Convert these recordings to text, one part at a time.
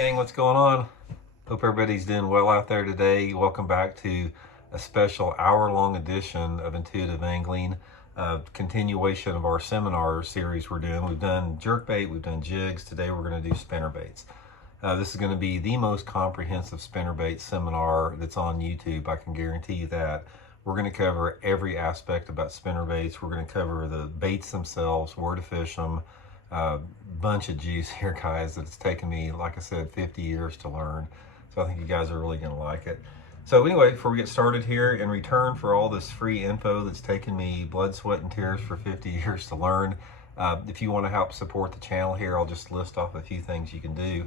gang, what's going on? Hope everybody's doing well out there today. Welcome back to a special hour-long edition of Intuitive Angling, continuation of our seminar series we're doing. We've done jerkbait, we've done jigs. Today we're going to do spinnerbaits. This is going to be the most comprehensive spinnerbait seminar that's on YouTube. I can guarantee you that. We're going to cover every aspect about spinnerbaits. We're going to cover the baits themselves, where to fish them. Bunch of juice here, guys, that it's taken me, like I said, 50 years to learn. So I think you guys are really going to like it. So anyway, before we get started here, in return for all this free info that's taken me blood, sweat, and tears for 50 years to learn, if you want to help support the channel here, I'll just list off a few things you can do.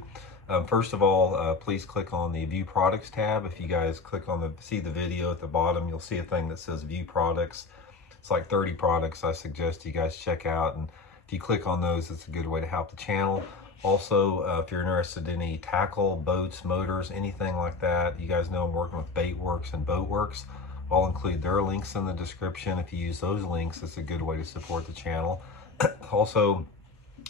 First of all, please click on the View Products tab. If you guys click on see the video at the bottom, you'll see a thing that says View Products. It's like 30 products I suggest you guys check out, and if you click on those, it's a good way to help the channel. Also, if you're interested in any tackle, boats, motors, anything like that, you guys know I'm working with Baitworks and Boatworks. I'll include their links in the description. If you use those links, it's a good way to support the channel. Also,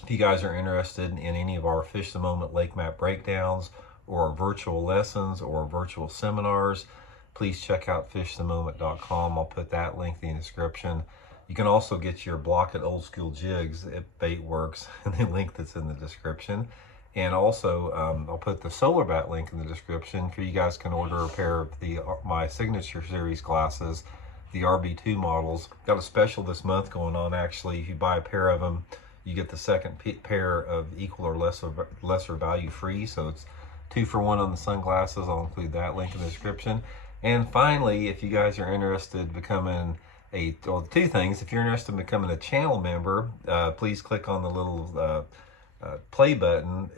if you guys are interested in any of our Fish the Moment Lake Map breakdowns or virtual lessons or virtual seminars, please check out fishthemoment.com. I'll put that link in the description. You can also get your Block It Old School jigs at Baitworks, and the link that's in the description. And also, I'll put the Solar Bat link in the description for you guys can order a pair of my Signature Series glasses, the RB2 models. Got a special this month going on, actually. If you buy a pair of them, you get the second pair of equal or lesser value free. So it's 2 for 1 on the sunglasses. I'll include that link in the description. And finally, if you guys are interested in becoming two things. If you're interested in becoming a channel member, please click on the little play button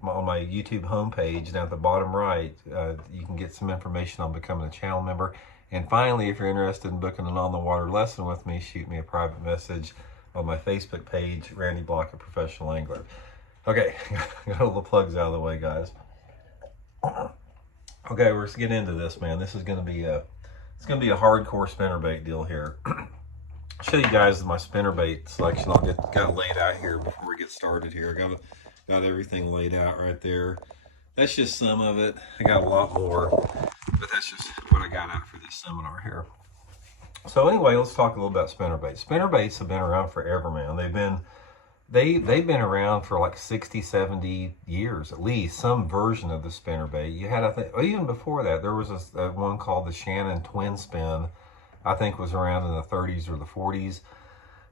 on my YouTube homepage down at the bottom right. You can get some information on becoming a channel member. And finally, if you're interested in booking an on-the-water lesson with me, shoot me a private message on my Facebook page, Randy Block, a Professional Angler. Okay, got all the plugs out of the way, guys. Okay, let's get into this, man. This is going to be it's going to be a hardcore spinnerbait deal here. I'll show you guys my spinnerbait selection. I'll got it laid out here before we get started here. I got everything laid out right there. That's just some of it. I got a lot more, but that's just what I got out for this seminar here. So anyway, let's talk a little about spinnerbaits. Spinnerbaits have been around forever, man. They've been around for like 60, 70 years, at least, some version of the spinnerbait. You had, I think, even before that, there was a one called the Shannon Twin Spin, I think was around in the 30s or the 40s.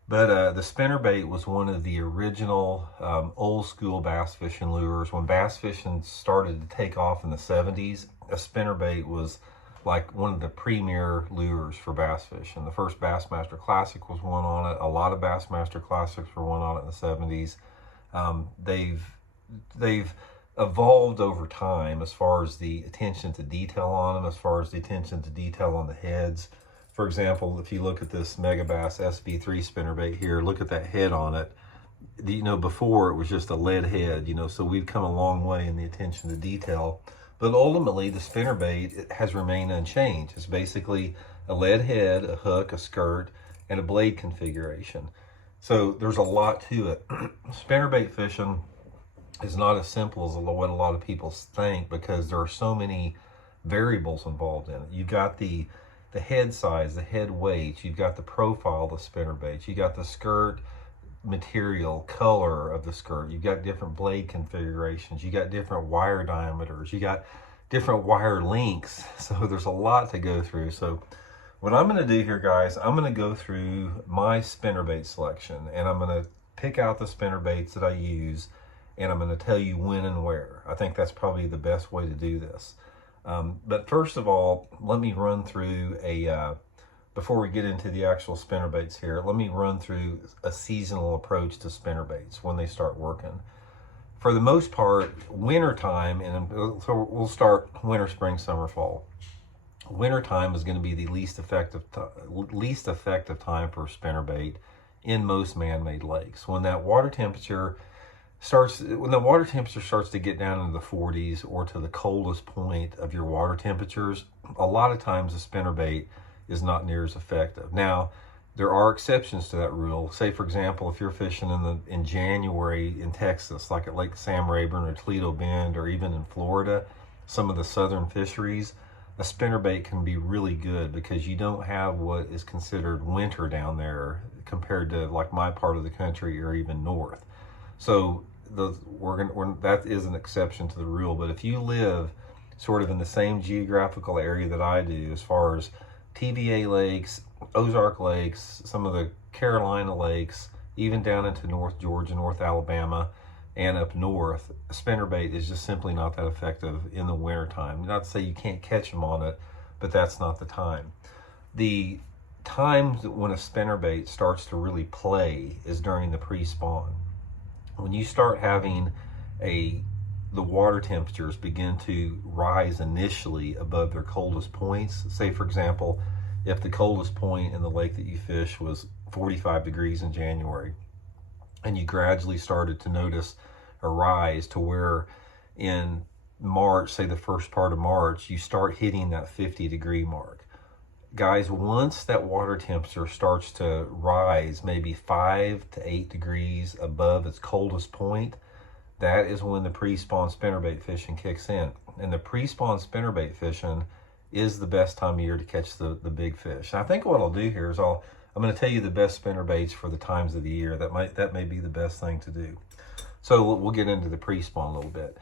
But the spinnerbait was one of the original old school bass fishing lures. When bass fishing started to take off in the 70s, a spinnerbait was like one of the premier lures for bass fishing. The first Bassmaster Classic was one on it. A lot of Bassmaster Classics were one on it in the 70s. They've evolved over time as far as the attention to detail on them, as far as the attention to detail on the heads. For example, if you look at this Megabass SB3 spinnerbait here, look at that head on it. You know, before it was just a lead head, you know, so we've come a long way in the attention to detail. But ultimately, the spinnerbait has remained unchanged. It's basically a lead head, a hook, a skirt, and a blade configuration. So there's a lot to it. Spinnerbait fishing is not as simple as what a lot of people think, because there are so many variables involved in it. You've got the head size, the head weight, you've got the profile of the spinnerbait, you got the skirt material, color of the skirt, you've got different blade configurations, you got different wire diameters, you got different wire lengths. So there's a lot to go through. So what I'm going to do here, guys, I'm going to go through my spinnerbait selection, and I'm going to pick out the spinnerbaits that I use, and I'm going to tell you when and where. I think that's probably the best way to do this. But first of all, let me run through before we get into the actual spinnerbaits here, let me run through a seasonal approach to spinnerbaits when they start working. For the most part, winter time, and so we'll start winter, spring, summer, fall. Winter time is going to be the least effective time for spinnerbait in most man-made lakes. When the water temperature starts to get down into the 40s or to the coldest point of your water temperatures, a lot of times the spinnerbait is not near as effective. Now, There are exceptions to that rule. Say, for example, if you're fishing in January in Texas, like at Lake Sam Rayburn or Toledo Bend, or even in Florida, some of the southern fisheries, a spinnerbait can be really good because you don't have what is considered winter down there compared to like my part of the country or even north. So that is an exception to the rule. But if you live sort of in the same geographical area that I do, as far as TVA lakes, Ozark lakes, some of the Carolina lakes, even down into North Georgia, North Alabama, and up north, spinnerbait is just simply not that effective in the wintertime. Not to say you can't catch them on it, but that's not the time. The times when a spinnerbait starts to really play is during the pre-spawn. When you start having the water temperatures begin to rise initially above their coldest points. Say, for example, if the coldest point in the lake that you fish was 45 degrees in January, and you gradually started to notice a rise to where in March, say the first part of March, you start hitting that 50-degree mark. Guys, once that water temperature starts to rise maybe 5 to 8 degrees above its coldest point, that is when the pre-spawn spinnerbait fishing kicks in. And the pre-spawn spinnerbait fishing is the best time of year to catch the big fish. And I think what I'll do here is I'm going to tell you the best spinnerbaits for the times of the year. That may be the best thing to do. So we'll get into the pre-spawn a little bit.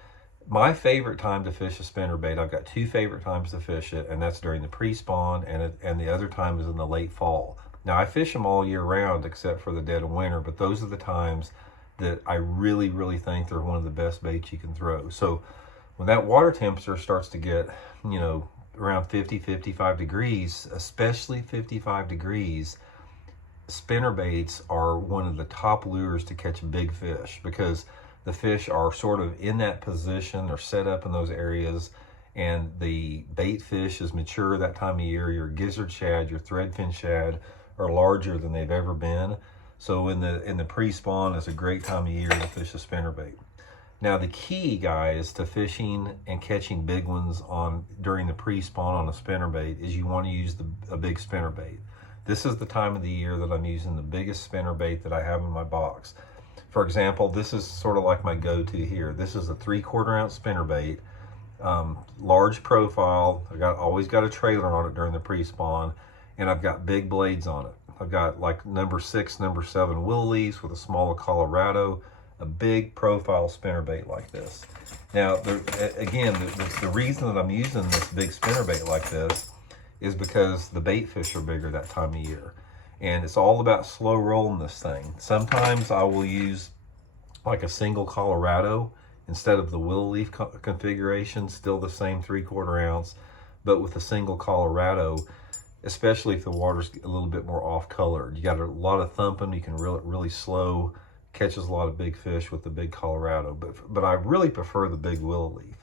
My favorite time to fish a spinnerbait, I've got two favorite times to fish it, and that's during the pre-spawn, and the other time is in the late fall. Now, I fish them all year round except for the dead of winter, but those are the times that I really, really think they're one of the best baits you can throw. So when that water temperature starts to get, around 50, 55 degrees, especially 55 degrees, spinnerbaits are one of the top lures to catch big fish because the fish are sort of in that position. They're set up in those areas, and the bait fish is mature that time of year. Your gizzard shad, your threadfin shad are larger than they've ever been. So in the pre-spawn is a great time of year to fish a spinnerbait. Now the key, guys, to fishing and catching big ones during the pre-spawn on a spinnerbait is you want to use a big spinnerbait. This is the time of the year that I'm using the biggest spinnerbait that I have in my box. For example, this is sort of like my go-to here. This is a 3/4 ounce spinnerbait, large profile. Always got a trailer on it during the pre-spawn, and I've got big blades on it. I've got like number 6, number 7 willow leaves with a smaller Colorado, a big profile spinnerbait like this. Now, the reason that I'm using this big spinnerbait like this is because the bait fish are bigger that time of year. And it's all about slow rolling this thing. Sometimes I will use like a single Colorado instead of the willow leaf configuration, still the same 3/4 ounce, but with a single Colorado, especially if the water's a little bit more off colored. You got a lot of thumping, you can reel it really slow, catches a lot of big fish with the big Colorado, but I really prefer the big willow leaf.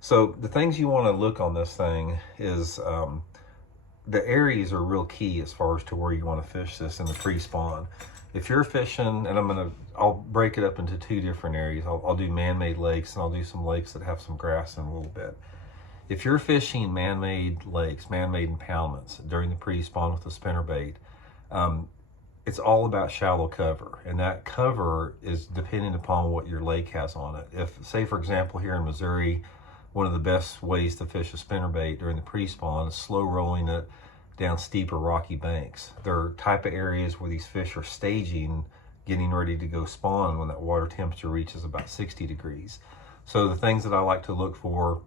So the things you want to look on this thing is the areas are real key as far as to where you want to fish this in the pre-spawn. If you're fishing, and I'll break it up into two different areas. I'll do man-made lakes, and I'll do some lakes that have some grass in a little bit. If you're fishing man-made lakes, man-made impoundments during the pre-spawn with the spinnerbait, it's all about shallow cover, and that cover is depending upon what your lake has on it. If, say for example, here in Missouri, one of the best ways to fish a spinnerbait during the pre-spawn is slow rolling it down steeper rocky banks. There are type of areas where these fish are staging, getting ready to go spawn when that water temperature reaches about 60 degrees. So the things that I like to look for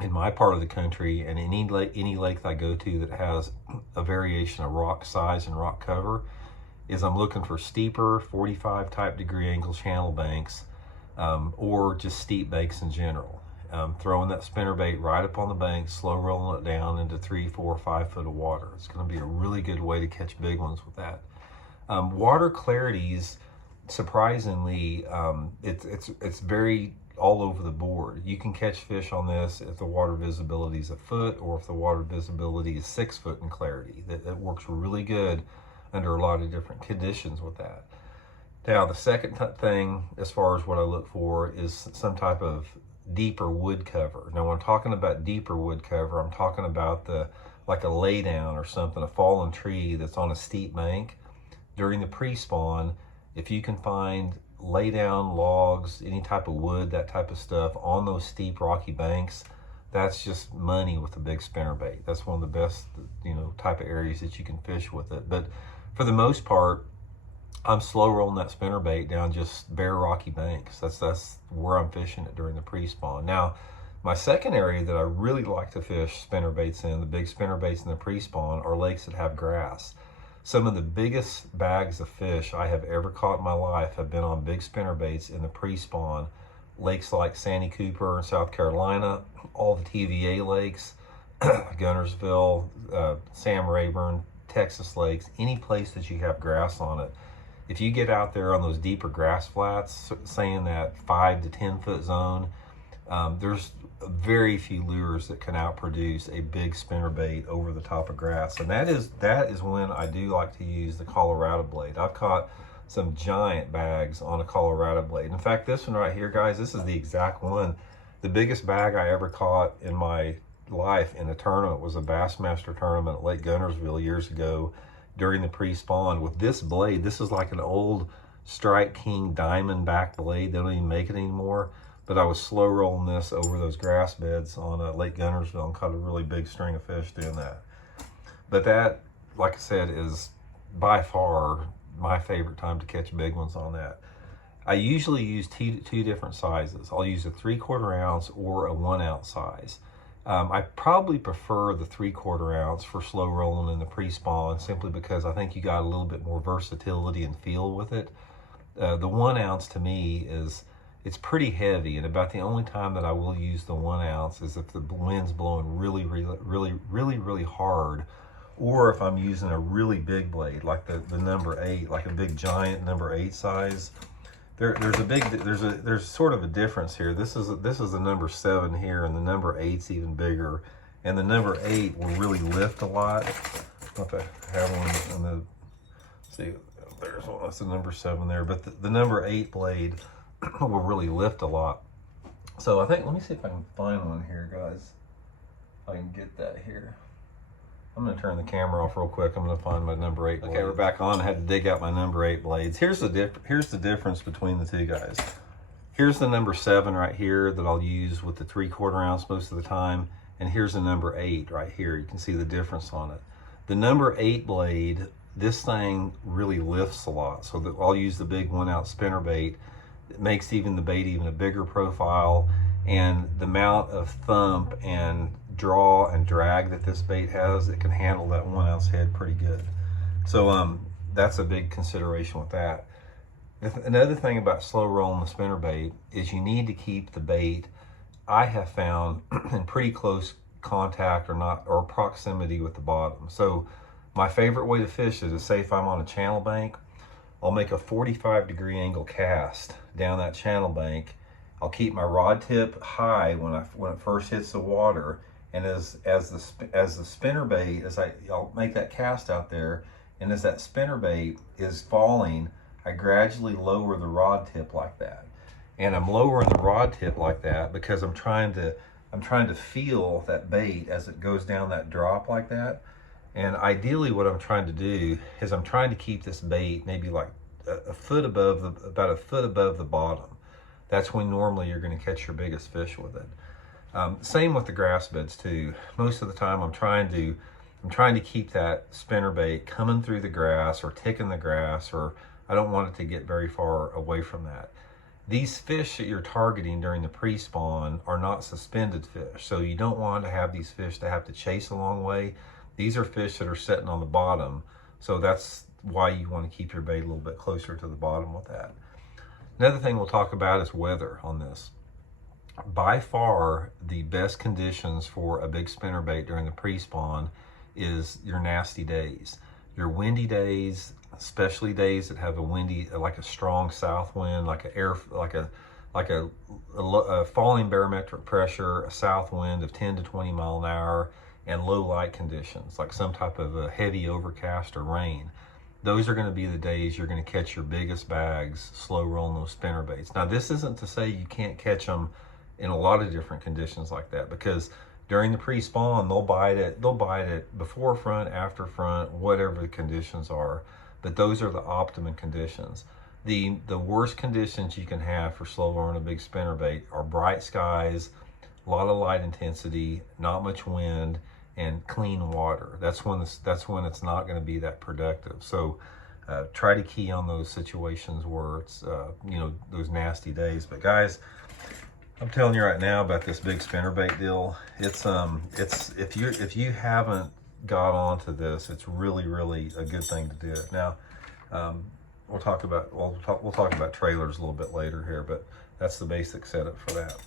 in my part of the country, and any lake that I go to that has a variation of rock size and rock cover, is I'm looking for steeper 45 type degree angle channel banks, or just steep banks in general. Throwing that spinnerbait right up on the bank, slow rolling it down into 3, 4, 5 foot of water. It's going to be a really good way to catch big ones with that. Water clarities, surprisingly, it's very all over the board. You can catch fish on this if the water visibility is a foot, or if the water visibility is 6 foot in clarity. That works really good under a lot of different conditions with that. Now, the second thing, as far as what I look for, is some type of deeper wood cover. Now, when I'm talking about deeper wood cover, I'm talking about like a lay down or something, a fallen tree that's on a steep bank, during the pre-spawn, if you can find lay down logs, any type of wood, that type of stuff on those steep rocky banks, that's just money with a big spinnerbait. That's one of the best, type of areas that you can fish with it. But for the most part, I'm slow rolling that spinnerbait down just bare rocky banks. That's where I'm fishing it during the pre-spawn. Now, my second area that I really like to fish spinnerbaits in, the big spinnerbaits in the pre-spawn, are lakes that have grass. Some of the biggest bags of fish I have ever caught in my life have been on big spinnerbaits in the pre-spawn. Lakes like Sandy Cooper in South Carolina, all the TVA lakes, Gunnersville, Sam Rayburn, Texas lakes, any place that you have grass on it. If you get out there on those deeper grass flats, say in that 5 to 10 foot zone, there's very few lures that can outproduce a big spinnerbait over the top of grass. And that is when I do like to use the Colorado blade. I've caught some giant bags on a Colorado blade. In fact, this one right here, guys, this is the exact one. The biggest bag I ever caught in my life in a tournament was a Bassmaster tournament at Lake Gunnersville years ago during the pre-spawn. With this blade, this is like an old Strike King diamond back blade. They don't even make it anymore. But I was slow rolling this over those grass beds on Lake Gunnersville and caught a really big string of fish doing that. But that, like I said, is by far my favorite time to catch big ones on that. I usually use two different sizes. I'll use a 3/4 ounce or a 1 ounce size. I probably prefer the 3/4 ounce for slow rolling in the pre-spawn, simply because I think you got a little bit more versatility and feel with it. The 1 ounce to me it's pretty heavy, and about the only time that I will use the 1 ounce is if the wind's blowing really hard, or if I'm using a really big blade like the number 8, like a big giant number 8 size. There's sort of a difference here. This is the number 7 here, and the number 8's even bigger, and the number 8 will really lift a lot. If I have one in the, see, there's one. That's the number 7 there, but the number 8 blade will really lift a lot. So I think, let me see if I can find one here, guys. If I can get that here. I'm going to turn the camera off real quick. I'm going to find my number 8 blades. Okay, we're back on. I had to dig out my number 8 blades. Here's the difference between the two, guys. Here's the number 7 right here that I'll use with the 3/4 ounce most of the time. And here's the number 8 right here. You can see the difference on it. The number 8 blade, this thing really lifts a lot. So I'll use the big 1 ounce spinnerbait. It makes even the bait even a bigger profile, and the amount of thump and draw and drag that this bait has, it can handle that 1 ounce head pretty good. So that's a big consideration with that. Another thing about slow rolling the spinnerbait is you need to keep the bait, I have found, in pretty close contact or proximity with the bottom. So my favorite way to fish it is, say if I'm on a channel bank, I'll make a 45-degree angle cast down that channel bank. I'll keep my rod tip high when it first hits the water, and as the spinnerbait, I'll make that cast out there, and as that spinnerbait is falling, I gradually lower the rod tip like that. And I'm lowering the rod tip like that because I'm trying to feel that bait as it goes down that drop like that. And ideally what I'm trying to do is I'm trying to keep this bait maybe like about a foot above the bottom. That's when normally you're going to catch your biggest fish with it. Same with the grass beds too. Most of the time I'm trying to keep that spinnerbait coming through the grass or ticking the grass, or I don't want it to get very far away from that. These fish that you're targeting during the pre-spawn are not suspended fish, so you don't want to have these fish to have to chase a long way. These are fish that are sitting on the bottom, so that's why you want to keep your bait a little bit closer to the bottom with that. Another thing we'll talk about is weather on this. By far, the best conditions for a big spinnerbait during the pre-spawn is your nasty days. Your windy days, especially days that have a windy, like a strong south wind, like a falling barometric pressure, a south wind of 10 to 20 mile an hour, and low light conditions, like some type of a heavy overcast or rain. Those are going to be the days you're going to catch your biggest bags slow rolling those spinnerbaits. Now, this isn't to say you can't catch them in a lot of different conditions like that, because During the pre-spawn, they'll bite it before front, after front, whatever the conditions are. But those are the optimum conditions. The worst conditions you can have for slow on a big spinnerbait are bright skies, a lot of light intensity, not much wind, and clean water. That's when it's not going to be that productive. So try to key on those situations where it's those nasty days. But guys, I'm telling you right now about this big spinnerbait deal. It's if you haven't got onto this, it's really a good thing to do. Now, we'll talk about trailers a little bit later here, but that's the basic setup for that.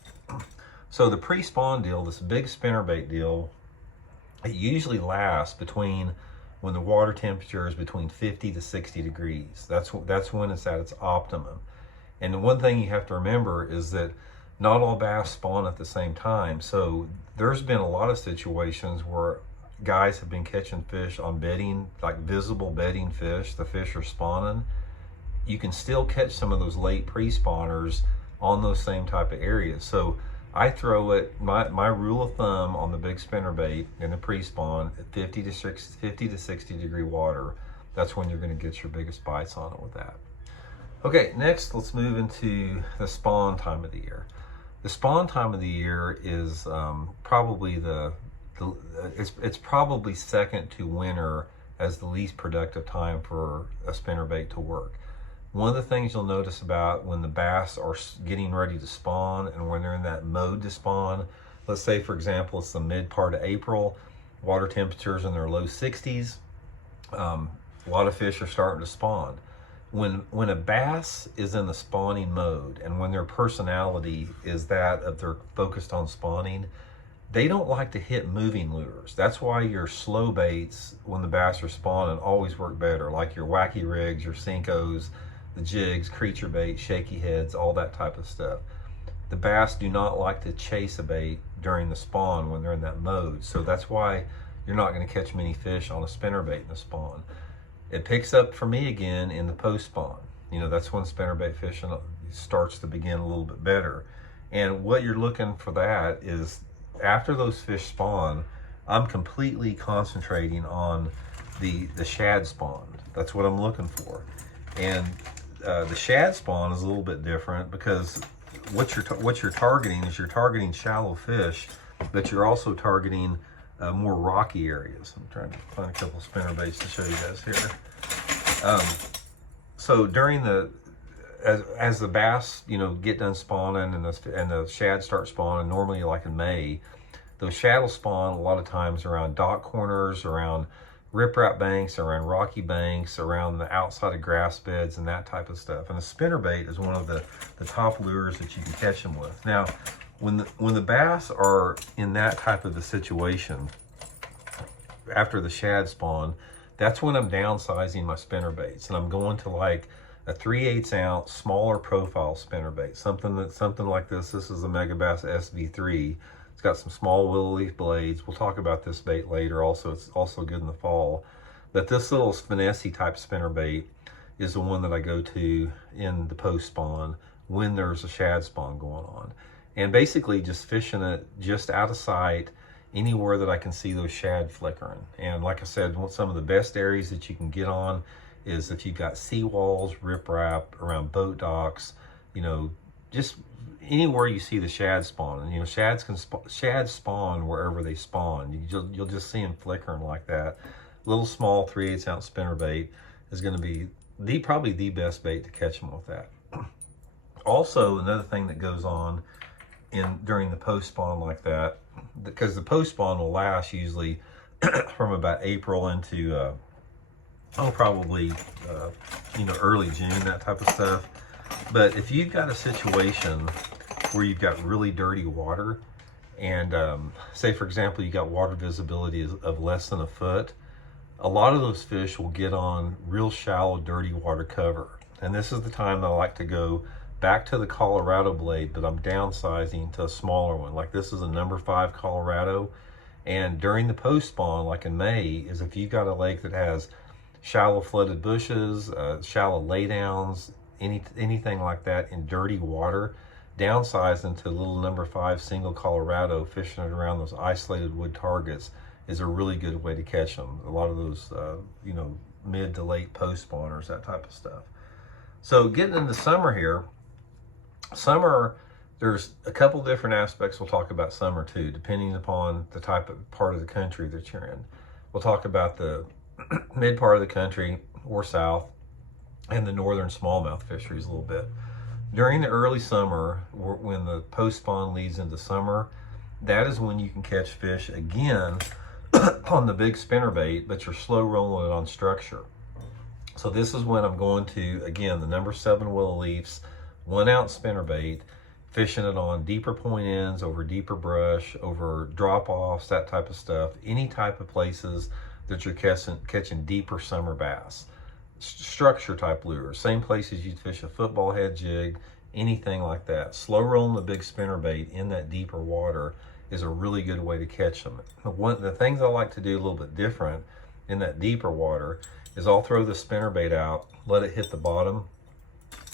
So the pre-spawn deal, this big spinnerbait deal, it usually lasts between when the water temperature is between 50 to 60 degrees. That's when it's at its optimum. And the one thing you have to remember is that not all bass spawn at the same time. So there's been a lot of situations where guys have been catching fish on bedding, like visible bedding fish. The fish are spawning. You can still catch some of those late pre-spawners on those same type of areas. So I throw it, my rule of thumb on the big spinnerbait in the pre-spawn at 50 to 60 degree water. That's when you're going to get your biggest bites on it with that. Okay, next let's move into the spawn time of the year. The spawn time of the year is probably it's probably second to winter as the least productive time for a spinnerbait to work. One of the things you'll notice about when the bass are getting ready to spawn and when they're in that mode to spawn, let's say for example it's the mid part of April, water temperatures in their low 60s, a lot of fish are starting to spawn. When a bass is in the spawning mode and when their personality is that of they're focused on spawning, they don't like to hit moving lures. That's why your slow baits when the bass are spawning always work better, like your wacky rigs, your Cincos, the jigs, creature bait, shaky heads, all that type of stuff. The bass do not like to chase a bait during the spawn when they're in that mode. So that's why you're not going to catch many fish on a spinnerbait in the spawn. It picks up for me again in the post spawn. That's when spinnerbait fishing starts to begin a little bit better. And what you're looking for that is after those fish spawn, I'm completely concentrating on the shad spawn. That's what I'm looking for. And the shad spawn is a little bit different because what you're targeting is you're targeting shallow fish, but you're also targeting more rocky areas. I'm trying to find a couple spinnerbaits to show you guys here. So during as the bass get done spawning and the shad start spawning, normally like in May, those shad will spawn a lot of times around dock corners, around riprap banks, around rocky banks, around the outside of grass beds and that type of stuff. And a spinnerbait is one of the top lures that you can catch them with. Now, when the bass are in that type of a situation, after the shad spawn, that's when I'm downsizing my spinnerbaits and I'm going to like a 3/8 ounce smaller profile spinnerbait, something like this. This is a Megabass SV3. It's got some small willow leaf blades. We'll talk about this bait later. Also, it's also good in the fall. But this little finesse type spinnerbait is the one that I go to in the post spawn when there's a shad spawn going on. And basically just fishing it just out of sight, anywhere that I can see those shad flickering. And like I said, some of the best areas that you can get on is if you've got seawalls, riprap, around boat docks, just anywhere you see the shad spawn. And shads spawn wherever they spawn. You'll just see them flickering like that. Little small 3/8 ounce spinnerbait is going to be probably the best bait to catch them with that. Also, another thing that goes on during the post spawn like that, because the post spawn will last usually from about April into probably early June, that type of stuff. But if you've got a situation where you've got really dirty water and say for example you got water visibility of less than a foot, a lot of those fish will get on real shallow dirty water cover. And this is the time that I like to go back to the Colorado blade, but I'm downsizing to a smaller one. Like this is a number 5 Colorado. And during the post spawn, like in May, is if you've got a lake that has shallow flooded bushes, shallow laydowns, anything like that in dirty water, downsize into a little number 5 single Colorado, fishing it around those isolated wood targets is a really good way to catch them. A lot of those, you know, mid to late post spawners, that type of stuff. So getting into summer here, summer, there's a couple different aspects we'll talk about summer too, depending upon the type of part of the country that you're in. We'll talk about the mid part of the country or south, and the northern smallmouth fisheries a little bit. During the early summer, when the post spawn leads into summer, that is when you can catch fish again on the big spinnerbait, but you're slow rolling it on structure. So this is when I'm going to, again, the number 7 willow leafs, 1 ounce spinnerbait, fishing it on deeper point ends, over deeper brush, over drop offs, that type of stuff. Any type of places that you're catching deeper summer bass. Structure type lures, same places you'd fish a football head jig, anything like that. Slow rolling the big spinnerbait in that deeper water is a really good way to catch them. The things I like to do a little bit different in that deeper water is I'll throw the spinnerbait out, let it hit the bottom,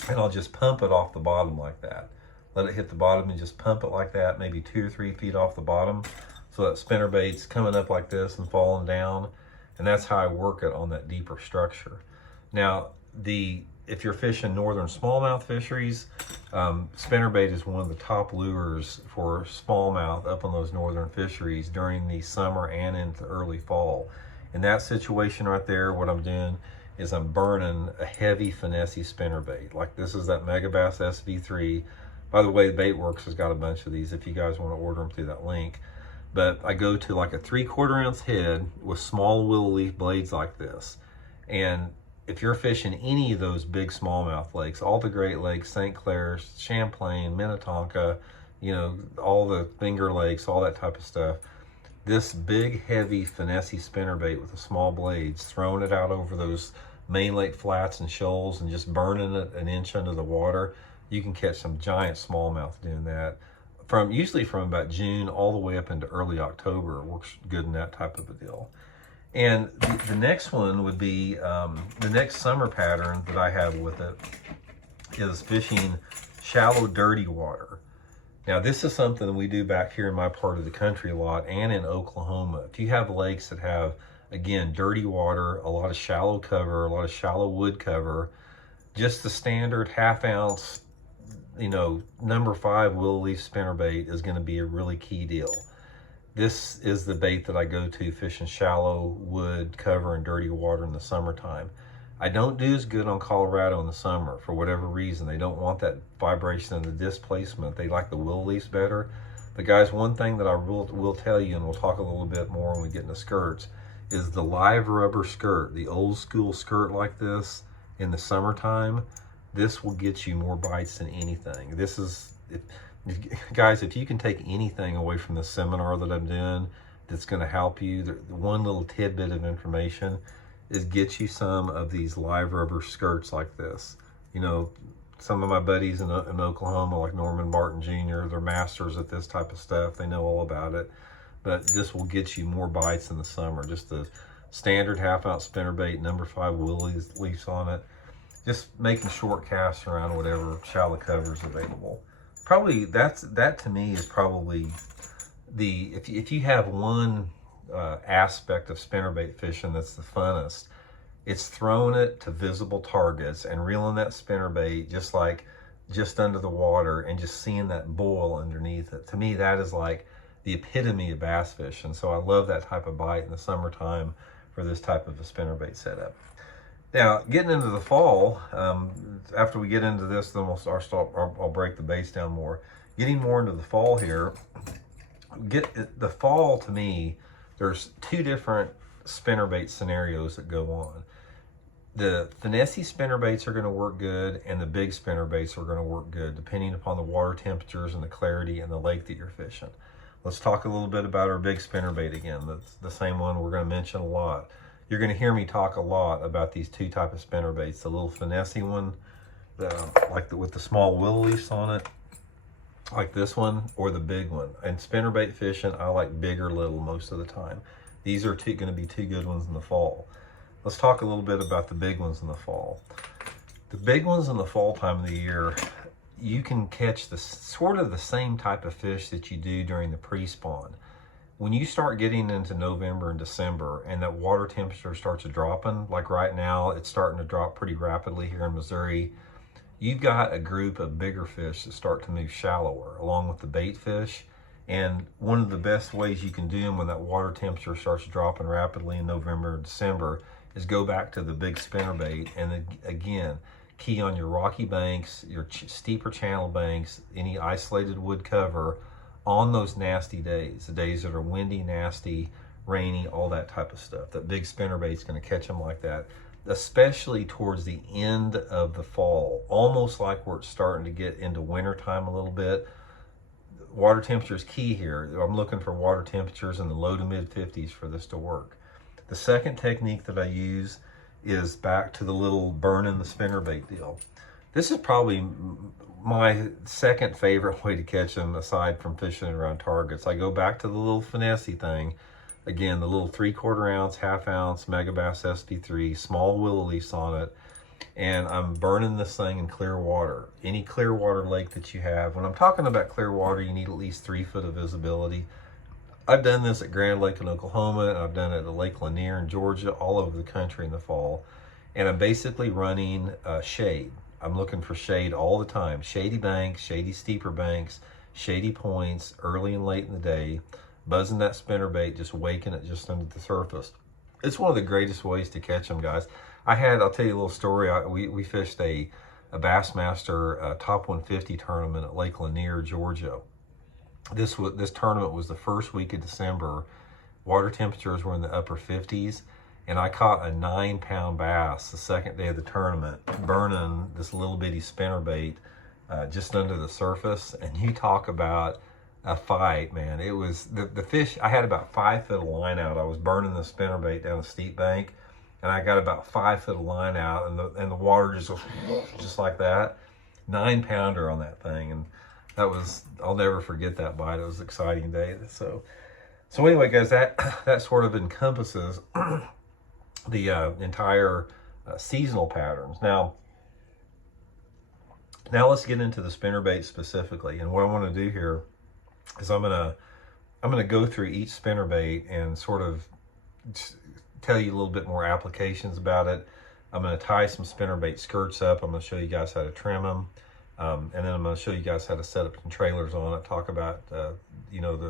and I'll just pump it off the bottom like that. Let it hit the bottom and just pump it like that, maybe 2 or 3 feet off the bottom, so that spinnerbait's coming up like this and falling down. And that's how I work it on that deeper structure. Now, if you're fishing northern smallmouth fisheries, spinnerbait is one of the top lures for smallmouth up on those northern fisheries during the summer and into early fall. In that situation right there, what I'm doing is I'm burning a heavy finessey spinnerbait. Like this is that Megabass SV3. By the way, Baitworks has got a bunch of these if you guys want to order them through that link. But I go to like a 3/4 ounce head with small willow leaf blades like this. And if you're fishing any of those big smallmouth lakes, all the Great Lakes, St. Clair's, Champlain, Minnetonka, you know, all the Finger Lakes, all that type of stuff, this big, heavy, finessey spinnerbait with the small blades, throwing it out over those main lake flats and shoals and just burning it an inch under the water, you can catch some giant smallmouth doing that. Usually from about June all the way up into early October. It works good in that type of a deal. And the next one would be, the next summer pattern that I have with it is fishing shallow, dirty water. Now, this is something that we do back here in my part of the country a lot, and in Oklahoma. If you have lakes that have, again, dirty water, a lot of shallow cover, a lot of shallow wood cover, just the standard 1/2 ounce, you know, number 5 willow leaf spinnerbait is going to be a really key deal. This is the bait that I go to fishing shallow wood cover and dirty water in the summertime. I don't do as good on Colorado in the summer for whatever reason. They don't want that vibration and the displacement. They like the willow leaves better. But guys, one thing that I will tell you, and we'll talk a little bit more when we get into skirts, is the live rubber skirt, the old school skirt like this in the summertime. This will get you more bites than anything. This is, guys, if you can take anything away from the seminar that I'm doing that's going to help you, the one little tidbit of information is get you some of these live rubber skirts like this. You know, some of my buddies in Oklahoma, like Norman Martin Jr., they're masters at this type of stuff. They know all about it. But this will get you more bites in the summer. Just the standard 1/2 ounce spinnerbait, number 5 willow leaves on it. Just making short casts around whatever shallow cover is available. Probably that to me is probably if you have one aspect of spinnerbait fishing that's the funnest, it's throwing it to visible targets and reeling that spinnerbait just under the water and just seeing that boil underneath it. To me, that is like the epitome of bass fishing. So I love that type of bite in the summertime for this type of a spinnerbait setup. Now, getting into the fall, after we get into this, then I'll break the baits down more. Getting more into the fall here, the fall to me, there's 2 different spinnerbait scenarios that go on. The finessey spinnerbaits are going to work good, and the big spinnerbaits are going to work good, depending upon the water temperatures and the clarity and the lake that you're fishing. Let's talk a little bit about our big spinnerbait again. That's the same one we're going to mention a lot. You're going to hear me talk a lot about these 2 types of spinnerbaits. The little finessey one, with the small willow leaves on it, like this one, or the big one. And spinnerbait fishing, I like big or little most of the time. These are going to be 2 good ones in the fall. Let's talk a little bit about the big ones in the fall. The big ones in the fall time of the year, you can catch the sort of the same type of fish that you do during the pre-spawn. When you start getting into November and December and that water temperature starts dropping, like right now, it's starting to drop pretty rapidly here in Missouri, you've got a group of bigger fish that start to move shallower along with the bait fish. And one of the best ways you can do them when that water temperature starts dropping rapidly in November and December is go back to the big spinnerbait. And again, key on your rocky banks, your steeper channel banks, any isolated wood cover on those nasty days, the days that are windy, nasty, rainy, all that type of stuff. That big spinnerbait's going to catch them like that, especially towards the end of the fall, almost like where it's starting to get into winter time a little bit. Water temperature is key here. I'm looking for water temperatures in the low to mid 50s for this to work. The second technique that I use is back to the little burning the spinnerbait deal. This is probably my second favorite way to catch them aside from fishing around targets. I go back to the little finessey thing. Again, the little 3/4 ounce, half ounce Megabass SP3, small willow leaves on it. And I'm burning this thing in clear water. Any clear water lake that you have. When I'm talking about clear water, you need at least 3 foot of visibility. I've done this at Grand Lake in Oklahoma, and I've done it at Lake Lanier in Georgia, all over the country in the fall. And I'm basically running shade. I'm looking for shade all the time. Shady banks, shady steeper banks, shady points, early and late in the day, buzzing that spinnerbait, just waking it just under the surface. It's one of the greatest ways to catch them, guys. I'll tell you a little story. We fished a Bassmaster Top 150 tournament at Lake Lanier, Georgia. This tournament was the first week of December. Water temperatures were in the upper 50s, and I caught a 9-pound bass the second day of the tournament, burning this little bitty spinnerbait just under the surface. And you talk about a fight, man. It was the fish. I had about 5 foot of line out. I was burning the spinnerbait down a steep bank, and I got about 5 foot of line out, and the water just goes just like that. 9-pounder on that thing, and that was, I'll never forget that bite. It was an exciting day. So anyway, guys, that sort of encompasses the entire seasonal patterns. Now let's get into the spinnerbait specifically. And what I want to do here is I'm gonna go through each spinnerbait and sort of tell you a little bit more applications about it. I'm gonna tie some spinnerbait skirts up. I'm gonna show you guys how to trim them. And then I'm going to show you guys how to set up some trailers on it, talk about, the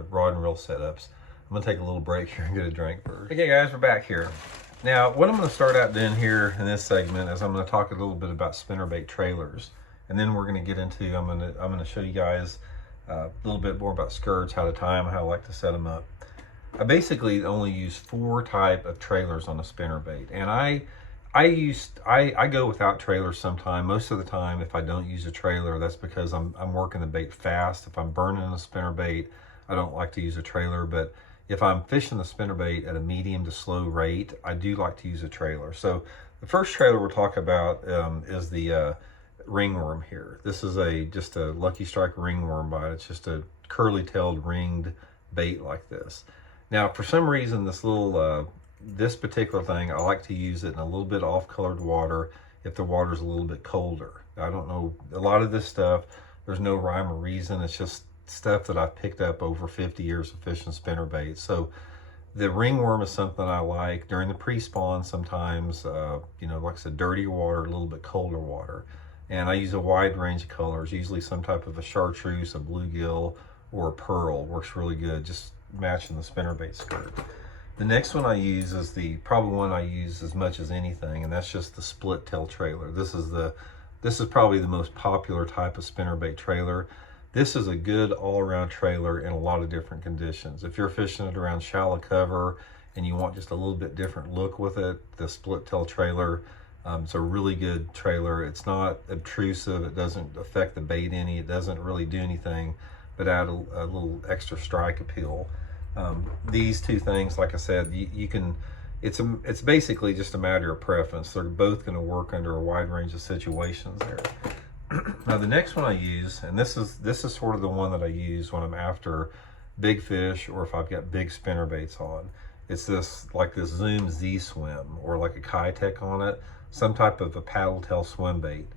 rod and reel setups. I'm going to take a little break here and get a drink first. Okay, guys, we're back here. Now, what I'm going to start out doing here in this segment is I'm going to talk a little bit about spinnerbait trailers. And then we're going to get into, I'm going to show you guys a little bit more about skirts, how to tie them, how I like to set them up. I basically only use 4 type of trailers on a spinnerbait. And I go without trailers sometime. Most of the time, if I don't use a trailer, that's because I'm working the bait fast. If I'm burning a spinnerbait, I don't like to use a trailer. But if I'm fishing the spinnerbait at a medium to slow rate, I do like to use a trailer. So the first trailer we'll talk about is the ringworm here. This is just a Lucky Strike ringworm bite. It's just a curly-tailed ringed bait like this. Now, for some reason, this particular thing, I like to use it in a little bit off-colored water if the water's a little bit colder. I don't know, a lot of this stuff, there's no rhyme or reason. It's just stuff that I've picked up over 50 years of fishing spinnerbait. So the ringworm is something I like during the pre-spawn sometimes, like I said, dirty water, a little bit colder water. And I use a wide range of colors, usually some type of a chartreuse, a bluegill, or a pearl. Works really good, just matching the spinnerbait skirt. The next one I use is probably one I use as much as anything, and that's just the split tail trailer. This is probably the most popular type of spinnerbait trailer. This is a good all-around trailer in a lot of different conditions. If you're fishing it around shallow cover and you want just a little bit different look with it, the split tail trailer, it's a really good trailer. It's not obtrusive. It doesn't affect the bait any. It doesn't really do anything but add a little extra strike appeal. These two things, like I said, you can, it's basically just a matter of preference. They're both going to work under a wide range of situations there. Now the next one I use, and this is sort of the one that I use when I'm after big fish or if I've got big spinnerbaits on. It's this Zoom Z swim or like a Kitech on it, some type of a paddle tail swim bait.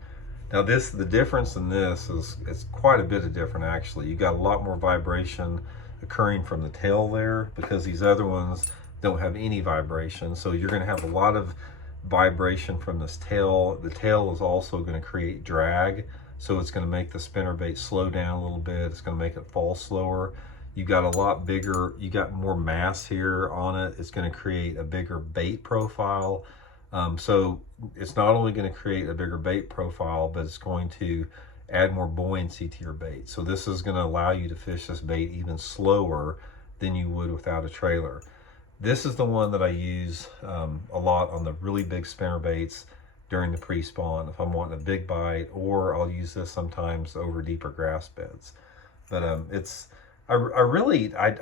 Now the difference in this is it's quite a bit of different actually. You got a lot more vibration occurring from the tail there, because these other ones don't have any vibration. So you're gonna have a lot of vibration from this tail. The tail is also gonna create drag. So it's gonna make the spinnerbait slow down a little bit. It's gonna make it fall slower. You got a lot bigger, you got more mass here on it. It's gonna create a bigger bait profile. So it's not only going to create a bigger bait profile, but it's going to add more buoyancy to your bait. So this is going to allow you to fish this bait even slower than you would without a trailer. This is the one that I use a lot on the really big spinner baits during the pre-spawn if I'm wanting a big bite, or I'll use this sometimes over deeper grass beds. But I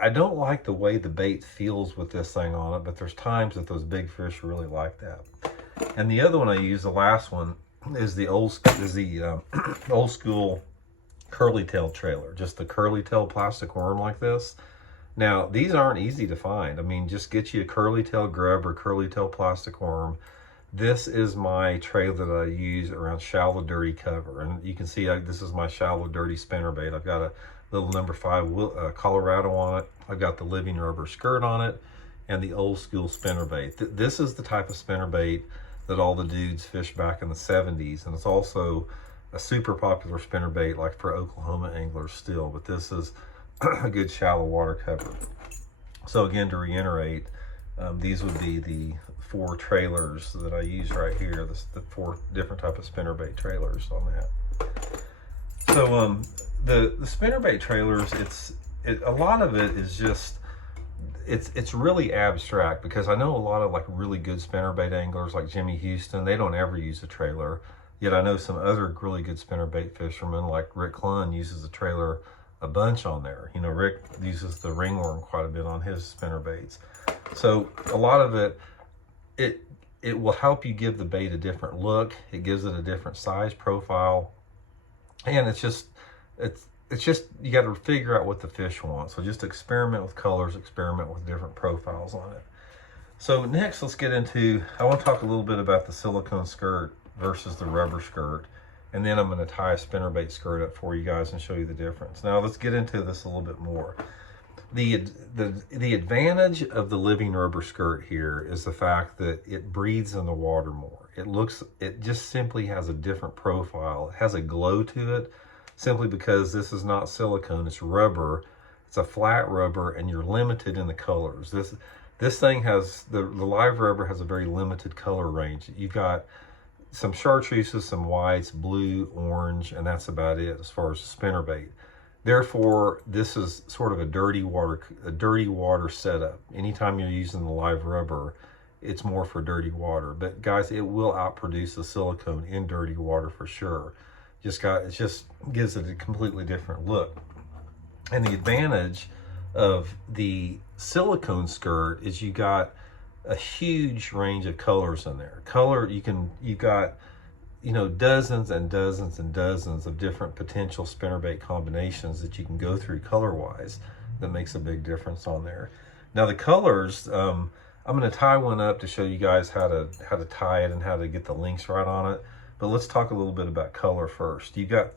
don't like the way the bait feels with this thing on it, but there's times that those big fish really like that. And the other one I use, the last one, is the old school curly tail trailer, just the curly tail plastic worm like this. Now these aren't easy to find. I mean, just get you a curly tail grub or curly tail plastic worm. This is my trailer that I use around shallow dirty cover, and you can see this is my shallow dirty spinnerbait. I've got a little number 5 Colorado on it. I've got the living rubber skirt on it, and the old school spinnerbait. This is the type of spinnerbait that all the dudes fished back in the 70s, and it's also a super popular spinnerbait like for Oklahoma anglers still, but this is a good shallow water cover. So again, to reiterate, these would be the 4 trailers that I use right here, the 4 different type of spinnerbait trailers on that. So the spinnerbait trailers, a lot of it is just, it's really abstract, because I know a lot of like really good spinnerbait anglers like Jimmy Houston, they don't ever use a trailer. Yet I know some other really good spinnerbait fishermen like Rick Clunn uses a trailer a bunch on there. You know, Rick uses the ringworm quite a bit on his spinnerbaits. So a lot of it will help you give the bait a different look. It gives it a different size profile. And it's just, you got to figure out what the fish want. So just experiment with colors, experiment with different profiles on it. So next, let's get into, I want to talk a little bit about the silicone skirt versus the rubber skirt. And then I'm going to tie a spinnerbait skirt up for you guys and show you the difference. Now let's get into this a little bit more. The advantage of the living rubber skirt here is the fact that it breathes in the water more. It just simply has a different profile. It has a glow to it, simply because this is not silicone, it's rubber. It's a flat rubber, and you're limited in the colors. This thing has, the live rubber has a very limited color range. You've got some chartreuses, some whites, blue, orange, and that's about it as far as the spinnerbait. Therefore, this is sort of a dirty water setup. Anytime you're using the live rubber, it's more for dirty water. But guys, it will outproduce the silicone in dirty water for sure. It just gives it a completely different look. And the advantage of the silicone skirt is you got a huge range of colors in there. You've got, you know, dozens and dozens and dozens of different potential spinnerbait combinations that you can go through color-wise. That makes a big difference on there. Now the colors, I'm going to tie one up to show you guys how to tie it and how to get the links right on it. But let's talk a little bit about color first. You've got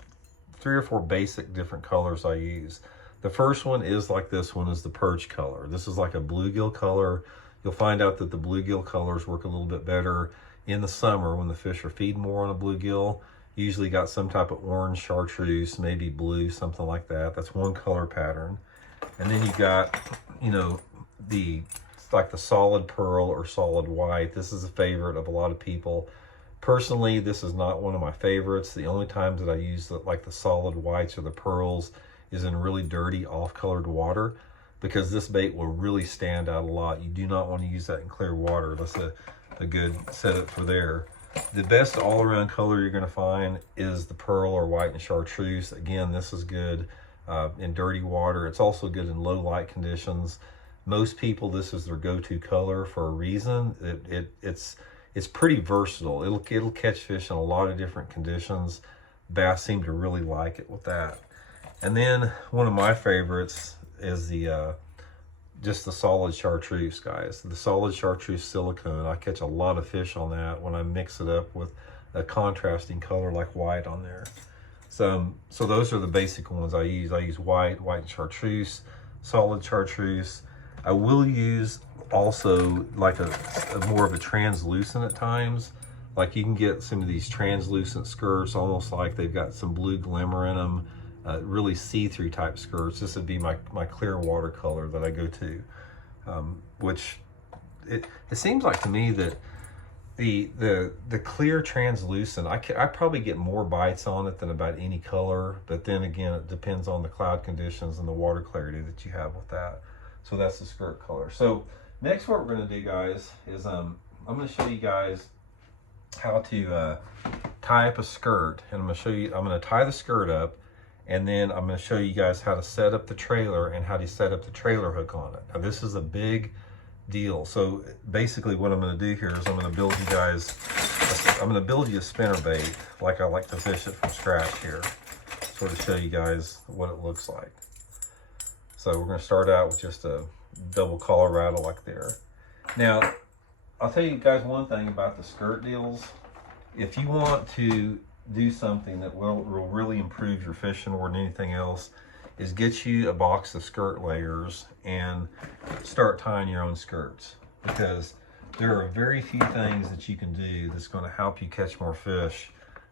3 or 4 basic different colors I use. The first one is like this one, is the perch color. This is like a bluegill color. You'll find out that the bluegill colors work a little bit better in the summer when the fish are feeding more on a bluegill. Usually got some type of orange chartreuse, maybe blue, something like that. That's one color pattern. And then you got, you know, like the solid pearl or solid white. This is a favorite of a lot of people. Personally, this is not one of my favorites. The only times that I use like the solid whites or the pearls is in really dirty, off-colored water, because this bait will really stand out a lot. You do not want to use that in clear water. That's a good setup for there. The best all-around color you're going to find is the pearl or white and chartreuse. Again, this is good in dirty water. It's also good in low light conditions. Most people, this is their go-to color for a reason. It's pretty versatile. It'll catch fish in a lot of different conditions. Bass seem to really like it with that. And then one of my favorites is just the solid chartreuse, guys. The solid chartreuse silicone. I catch a lot of fish on that when I mix it up with a contrasting color like white on there. So those are the basic ones I use. I use white chartreuse, solid chartreuse. I will use also like a more of a translucent at times. Like you can get some of these translucent skirts, almost like they've got some blue glimmer in them, really see-through type skirts. This would be my clear watercolor that I go to, which it seems like to me that the clear translucent, I probably get more bites on it than about any color, but then again, it depends on the cloud conditions and the water clarity that you have with that. So that's the skirt color. So next what we're going to do, guys, is I'm going to show you guys how to tie up a skirt, and I'm going to tie the skirt up, and then I'm going to show you guys how to set up the trailer and how to set up the trailer hook on it. Now this is a big deal. So basically what I'm going to do here is I'm going to build you a spinnerbait like I like to fish it from scratch here, sort of show you guys what it looks like. So we're going to start out with just a double collar rattle like there. Now I'll tell you guys one thing about the skirt deals. If you want to do something that will really improve your fishing more than anything else, is get you a box of skirt layers and start tying your own skirts, because there are very few things that you can do that's going to help you catch more fish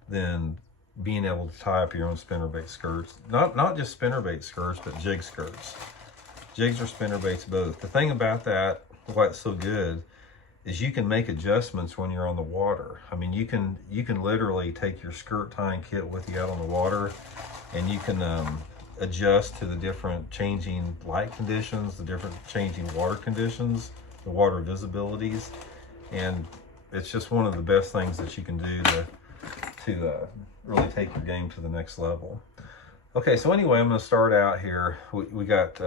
than being able to tie up your own spinnerbait skirts. Not just spinnerbait skirts, but jig skirts. Jigs or spinnerbaits both. The thing about that, why it's so good, is you can make adjustments when you're on the water. I mean, you can literally take your skirt tying kit with you out on the water, and you can adjust to the different changing light conditions, the different changing water conditions, the water visibilities, and it's just one of the best things that you can do to really take your game to the next level. Okay, so anyway, I'm going to start out here. We got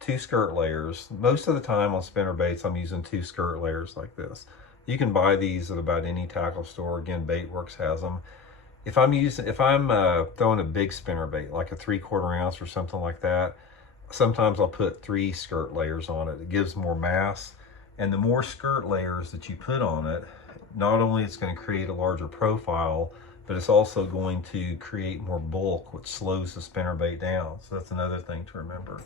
2 skirt layers. Most of the time on spinnerbaits, I'm using 2 skirt layers like this. You can buy these at about any tackle store. Again, Baitworks has them. If I'm throwing a big spinnerbait, like a 3/4 ounce or something like that, sometimes I'll put 3 skirt layers on it. It gives more mass, and the more skirt layers that you put on it, not only it's going to create a larger profile, but it's also going to create more bulk, which slows the spinnerbait down. So that's another thing to remember.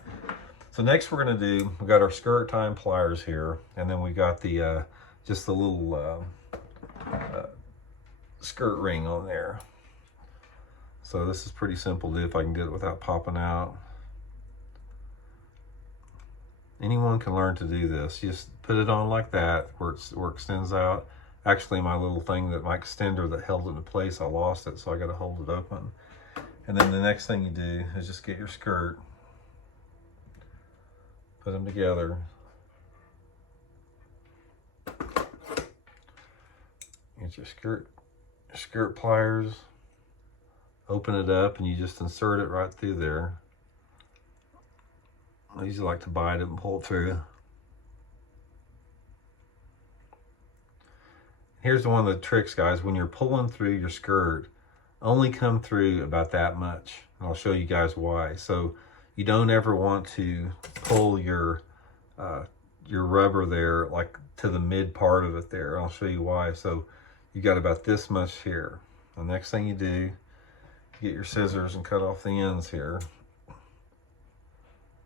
So next we're going to do, we've got our skirt tying pliers here, and then we got the just the little skirt ring on there. So this is pretty simple to do if I can get it without popping out. Anyone can learn to do this. Just put it on like that where it extends out. Actually, my little thing, my extender that held it in place, I lost it, so I got to hold it open. And then the next thing you do is just get your skirt, put them together. Get your skirt pliers, open it up, and you just insert it right through there. I usually like to bite it and pull it through. Here's one of the tricks, guys. When you're pulling through your skirt, only come through about that much, and I'll show you guys why. So you don't ever want to pull your rubber there like to the mid part of it there. I'll show you why. So you got about this much here. The next thing you do, get your scissors and cut off the ends here.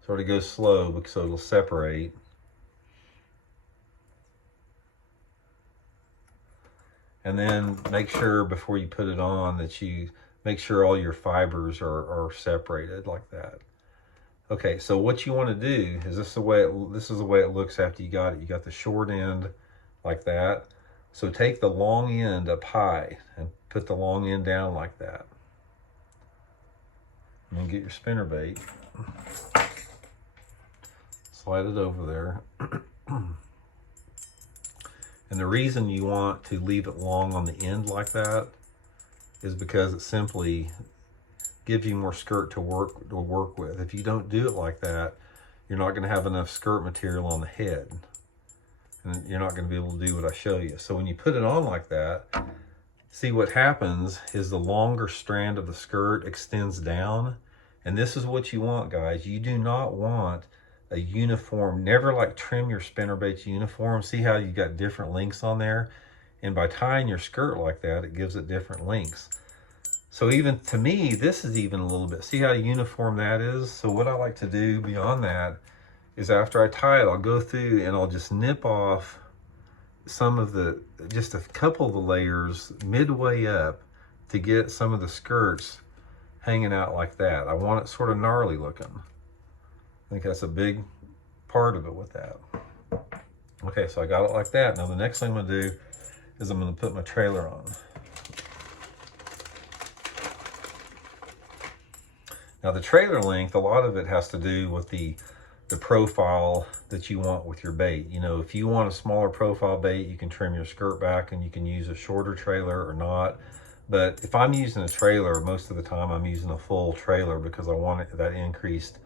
Sort of go slow because so it'll separate. And then make sure before you put it on that you make sure all your fibers are separated like that. Okay, so what you want to do is this is the way it looks after you got it. You got the short end like that. So take the long end up high and put the long end down like that. And then get your spinnerbait. Slide it over there. And the reason you want to leave it long on the end like that is because it simply gives you more skirt to work with. If you don't do it like that, you're not going to have enough skirt material on the head, and you're not going to be able to do what I show you. So when you put it on like that, see what happens is the longer strand of the skirt extends down, and this is what you want, guys. You do not want a uniform, never like trim your spinnerbaits uniform. See how you got different lengths on there? And by tying your skirt like that, it gives it different lengths. So even to me, this is even a little bit, see how uniform that is? So what I like to do beyond that is after I tie it, I'll go through and I'll just nip off some of the, just a couple of the layers midway up to get some of the skirts hanging out like that. I want it sort of gnarly looking. I think that's a big part of it with that. Okay, so I got it like that. Now the next thing I'm gonna do is I'm gonna put my trailer on. Now the trailer length, a lot of it has to do with the profile that you want with your bait. You know, if you want a smaller profile bait, you can trim your skirt back and you can use a shorter trailer or not. But if I'm using a trailer, most of the time I'm using a full trailer because I want that increased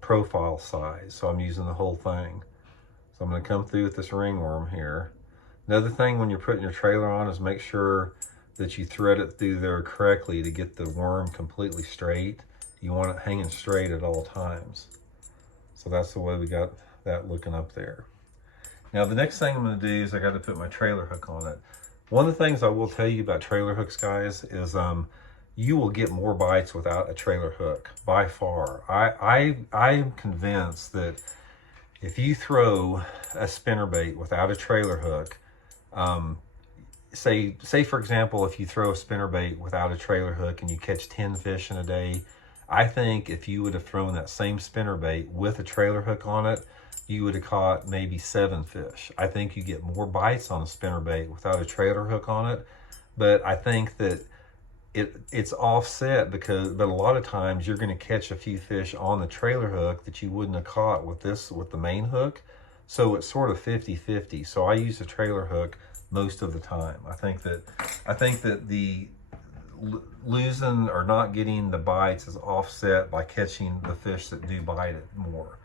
profile size. So I'm using the whole thing. So I'm gonna come through with this ringworm here. Another thing when you're putting your trailer on is make sure that you thread it through there correctly to get the worm completely straight. You want it hanging straight at all times. So that's the way we got that looking up there. Now the next thing I'm gonna do is I got to put my trailer hook on it. One of the things I will tell you about trailer hooks, guys, is you will get more bites without a trailer hook by far. I'm convinced that if you throw a spinnerbait without a trailer hook, say for example, if you throw a spinnerbait without a trailer hook and you catch 10 fish in a day, I think if you would have thrown that same spinnerbait with a trailer hook on it, you would have caught maybe 7 fish. I think you get more bites on a spinnerbait without a trailer hook on it, but I think that it's offset but a lot of times you're going to catch a few fish on the trailer hook that you wouldn't have caught with the main hook. So it's sort of 50-50. So I use a trailer hook most of the time. I think that the losing or not getting the bites is offset by catching the fish that do bite it more.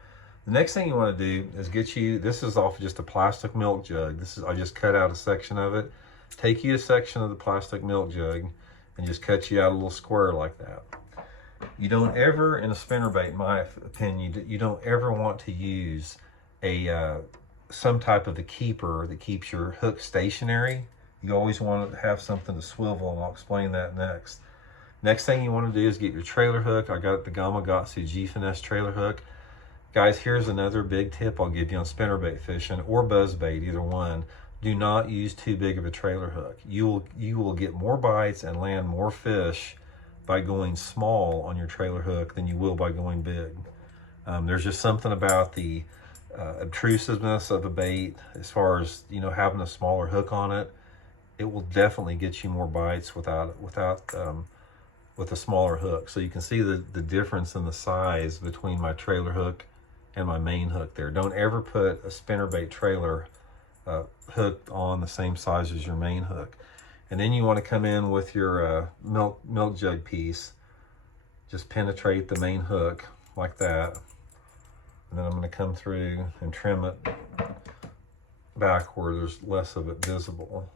The next thing you want to do is this is off just a plastic milk jug. I just cut out a section of it. Take you a section of the plastic milk jug and just cut you out a little square like that. You don't ever, in a spinnerbait, in my opinion, you don't ever want to use some type of a keeper that keeps your hook stationary. You always want to have something to swivel, and I'll explain that next. Next thing you want to do is get your trailer hook. I got the Gamakatsu G-Finesse trailer hook. Guys, here's another big tip I'll give you on spinnerbait fishing or buzzbait, either one. Do not use too big of a trailer hook. You will get more bites and land more fish by going small on your trailer hook than you will by going big. There's just something about the obtrusiveness of a bait as far as, you know, having a smaller hook on it. It will definitely get you more bites with a smaller hook. So you can see the difference in the size between my trailer hook and my main hook there. Don't ever put a spinnerbait trailer hook on the same size as your main hook. And then you want to come in with your milk jug piece. Just penetrate the main hook like that. And then I'm going to come through and trim it back where there's less of it visible.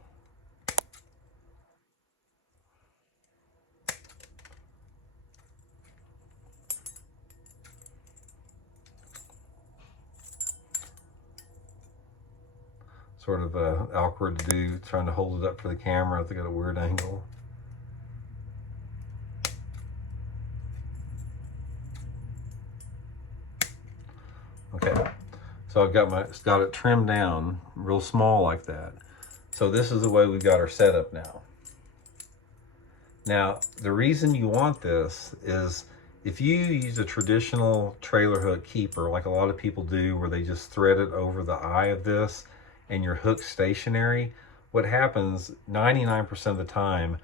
Sort of awkward to do, trying to hold it up for the camera. It's got a weird angle. Okay, so I've got it trimmed down real small like that. So this is the way we've got our setup now. Now, the reason you want this is if you use a traditional trailer hook keeper, like a lot of people do, where they just thread it over the eye of this, and your hook stationary, what happens 99% of the time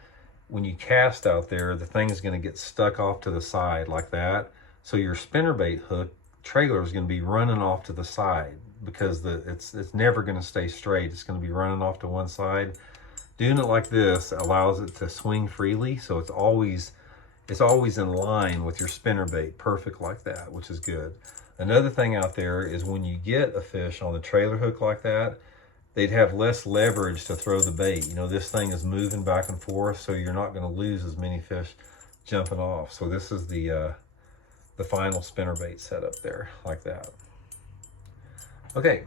when you cast out there, the thing is going to get stuck off to the side like that. So your spinnerbait hook trailer is going to be running off to the side because it's never going to stay straight. It's going to be running off to one side. Doing it like this allows it to swing freely, so it's always in line with your spinnerbait, perfect like that, which is good. Another thing out there is when you get a fish on the trailer hook like that, they'd have less leverage to throw the bait. You know, this thing is moving back and forth, so you're not going to lose as many fish jumping off. So this is the final spinnerbait setup there, like that. Okay,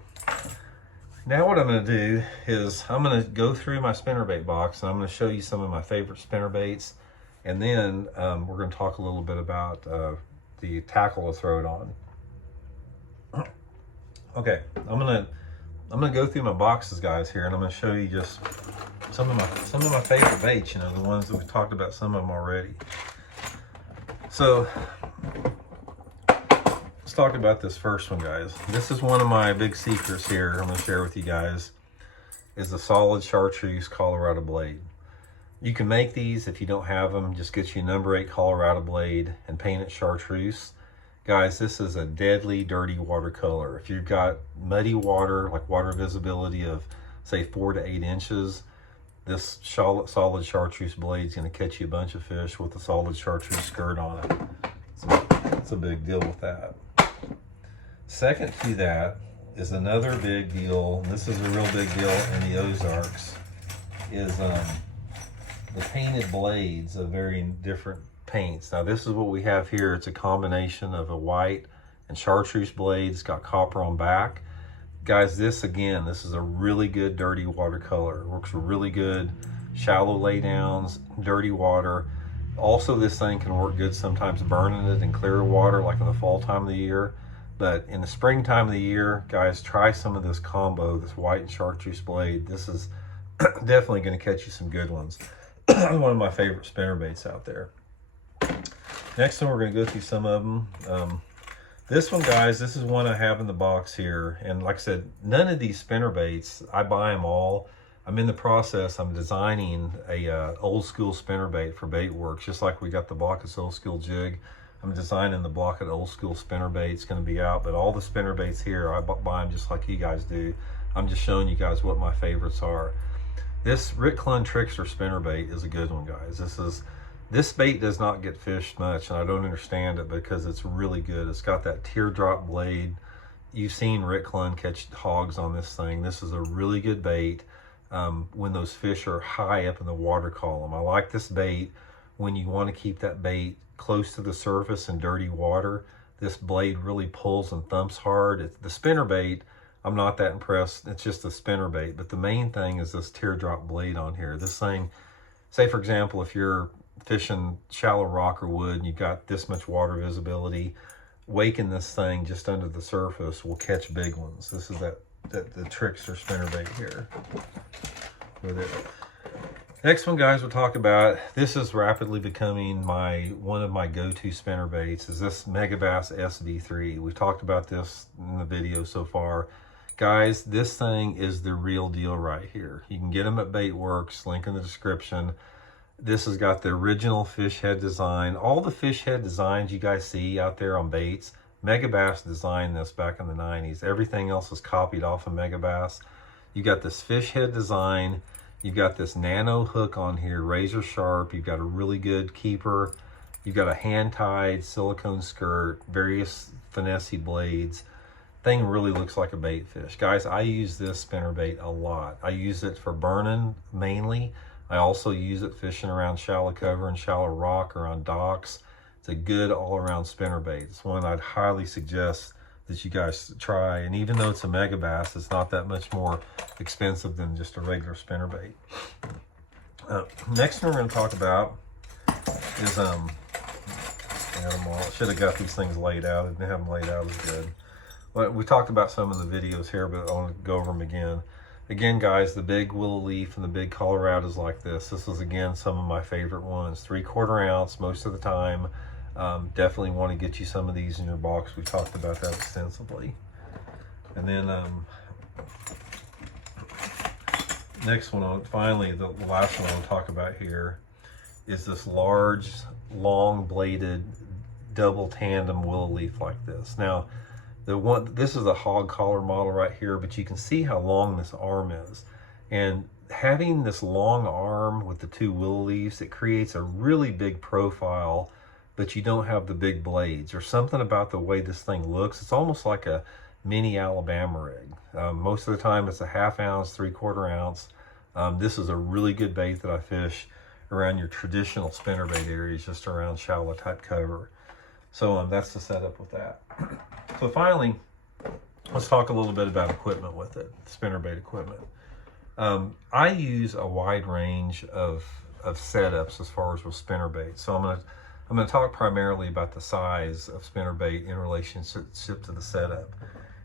Now what I'm going to do is I'm going to go through my spinnerbait box and I'm going to show you some of my favorite spinnerbaits, and then we're going to talk a little bit about the tackle to throw it on. Okay, I'm gonna go through my boxes, guys, here, and I'm going to show you just some of my favorite baits. You know, the ones that we've talked about, some of them already. So let's talk about this first one, guys. This is one of my big secrets here I'm going to share with you guys, is the solid chartreuse Colorado blade. You can make these. If you don't have them, just get you a number 8 Colorado blade and paint it chartreuse. Guys, this is a deadly dirty watercolor. If you've got muddy water, like water visibility of say 4 to 8 inches, this solid chartreuse blade is going to catch you a bunch of fish with a solid chartreuse skirt on it. So it's a big deal with that. Second to that is another big deal, and this is a real big deal in the Ozarks, is the painted blades of very different paints. Now this is what we have here. It's a combination of a white and chartreuse blade. It's got copper on back. Guys, this again, this is a really good dirty watercolor. It works really good, shallow laydowns, dirty water. Also, this thing can work good sometimes burning it in clear water, like in the fall time of the year. But in the springtime of the year, guys, try some of this combo, this white and chartreuse blade. This is definitely going to catch you some good ones. One of my favorite spinnerbaits out there. Next one, we're going to go through some of them. This one, guys, this is one I have in the box here. And like I said, none of these spinnerbaits, I buy them all. I'm in the process, I'm designing a old school spinnerbait for Baitworks, just like we got the Blockets Old School Jig. I'm designing the Blockets Old School spinnerbait. It's going to be out, but all the spinnerbaits here, I buy them just like you guys do. I'm just showing you guys what my favorites are. This Rick Clunn Trickster spinnerbait is a good one, guys. This bait does not get fished much, and I don't understand it because it's really good. It's got that teardrop blade. You've seen Rick Clunn catch hogs on this thing. This is a really good bait when those fish are high up in the water column. I like this bait when you want to keep that bait close to the surface in dirty water. This blade really pulls and thumps hard. The spinnerbait, I'm not that impressed. It's just a spinnerbait, but the main thing is this teardrop blade on here. This thing, say for example, if you're fishing shallow rock or wood and you've got this much water visibility, waking this thing just under the surface will catch big ones. This is the Trickster spinnerbait here. With it. Next one, guys, we'll talk about. This is rapidly becoming one of my go-to spinnerbaits. Is this Megabass SV3? We've talked about this in the video so far. Guys, this thing is the real deal right here. You can get them at Baitworks, link in the description. This has got the original fish head design. All the fish head designs you guys see out there on baits, Megabass designed this back in the 90s. Everything else was copied off of Megabass. You got this fish head design. You've got this nano hook on here, razor sharp. You've got a really good keeper. You've got a hand-tied silicone skirt, various finessey blades. Thing really looks like a bait fish. Guys, I use this spinnerbait a lot. I use it for burning mainly. I also use it fishing around shallow cover and shallow rock or on docks. It's a good all-around spinnerbait. It's one I'd highly suggest that you guys try. And even though it's a Megabass, it's not that much more expensive than just a regular spinnerbait. Next one we're going to talk about is I should have got these things laid out. I didn't have them laid out as good. But we talked about some of the videos here, but I want to go over them again. Again, guys, the big willow leaf and the big Colorados like this. This is, again, some of my favorite ones. 3/4 ounce most of the time. Definitely want to get you some of these in your box. We talked about that extensively. And then next one, finally, the last one I'll talk about here is this large, long-bladed, double tandem willow leaf like this. Now, this is a hog collar model right here, but you can see how long this arm is. And having this long arm with the two willow leaves, it creates a really big profile, but you don't have the big blades. There's something about the way this thing looks. It's almost like a mini Alabama rig. Most of the time it's a 1/2 ounce, 3/4 ounce. This is a really good bait that I fish around your traditional spinnerbait areas, just around shallow type cover. So that's the setup with that. So finally, let's talk a little bit about equipment with it, spinnerbait equipment. I use a wide range of setups as far as with spinnerbait. So I'm gonna talk primarily about the size of spinnerbait in relationship to the setup.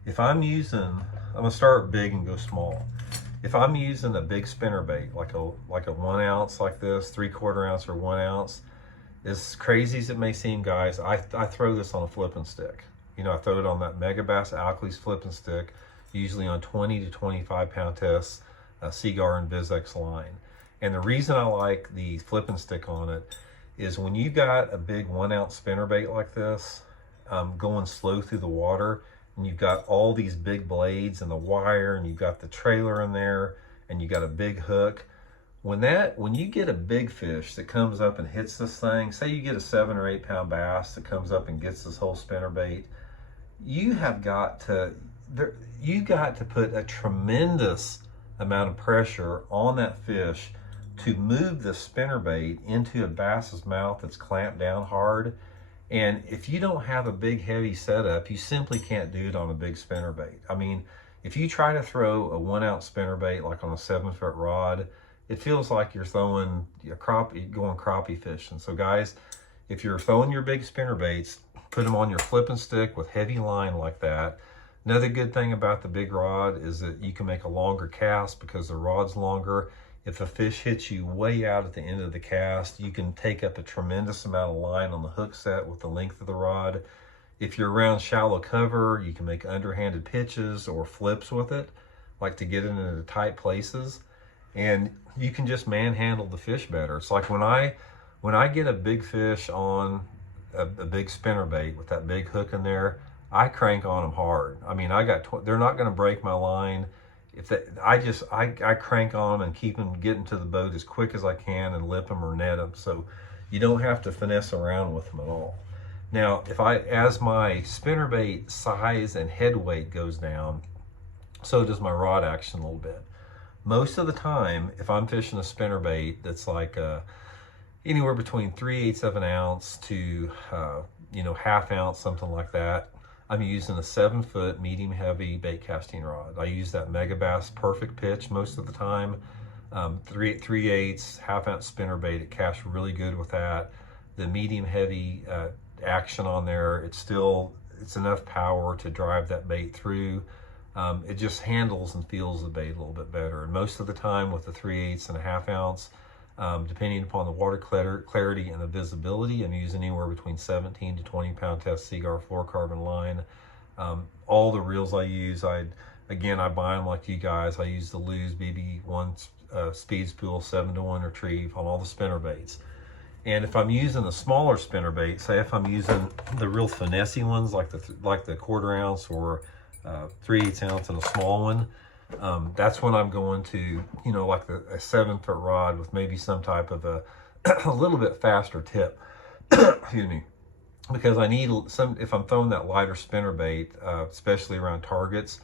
If I'm gonna start big and go small. If I'm using a big spinnerbait, like a 1 ounce like this, 3/4 ounce or 1 ounce, as crazy as it may seem, guys, I throw this on a flipping stick. You know, I throw it on that Megabass Alkalies flipping stick, usually on 20 to 25 pound tests, Seagar and Vizex line. And the reason I like the flipping stick on it is when you got a big 1 ounce spinnerbait like this, going slow through the water, and you've got all these big blades and the wire, and you've got the trailer in there, and you got a big hook. When you get a big fish that comes up and hits this thing, say you get a 7 or 8 pound bass that comes up and gets this whole spinnerbait, you got to put a tremendous amount of pressure on that fish to move the spinnerbait into a bass's mouth that's clamped down hard. And if you don't have a big heavy setup, you simply can't do it on a big spinnerbait. I mean, if you try to throw a 1 ounce spinnerbait like on a 7-foot rod, it feels like you're throwing going crappie fishing. So guys, if you're throwing your big spinnerbaits, put them on your flipping stick with heavy line like that. Another good thing about the big rod is that you can make a longer cast because the rod's longer. If a fish hits you way out at the end of the cast, you can take up a tremendous amount of line on the hook set with the length of the rod. If you're around shallow cover, you can make underhanded pitches or flips with it, like to get it into tight places. And you can just manhandle the fish better. It's like when I get a big fish on a big spinnerbait with that big hook in there, I crank on them hard. I mean, they're not going to break my line. I crank on them and keep them getting to the boat as quick as I can and lip them or net them. So you don't have to finesse around with them at all. Now, as my spinnerbait size and head weight goes down, so does my rod action a little bit. Most of the time, if I'm fishing a spinnerbait that's like anywhere between 3/8 of an ounce to 1/2 ounce, something like that, I'm using a 7-foot medium heavy bait casting rod. I use that Megabass Perfect Pitch most of the time. 3/8, 1/2 ounce spinnerbait, it casts really good with that. The medium heavy action on there, it's enough power to drive that bait through. It just handles and feels the bait a little bit better. And most of the time with the 3/8 and 1/2 ounce, depending upon the water clarity and the visibility, I'm using anywhere between 17 to 20 pound test Seagar fluorocarbon line. All the reels I use, I buy them like you guys. I use the Lew's BB1 Speed Spool 7-to-1 retrieve on all the spinnerbaits. And if I'm using a smaller spinnerbait, say if I'm using the real finessey ones like the 1/4 ounce or 3/8 ounce and a small one, that's when I'm going to, like a 7-foot rod with maybe some type of a little bit faster tip. Excuse me, because I need if I'm throwing that lighter spinnerbait, especially around targets,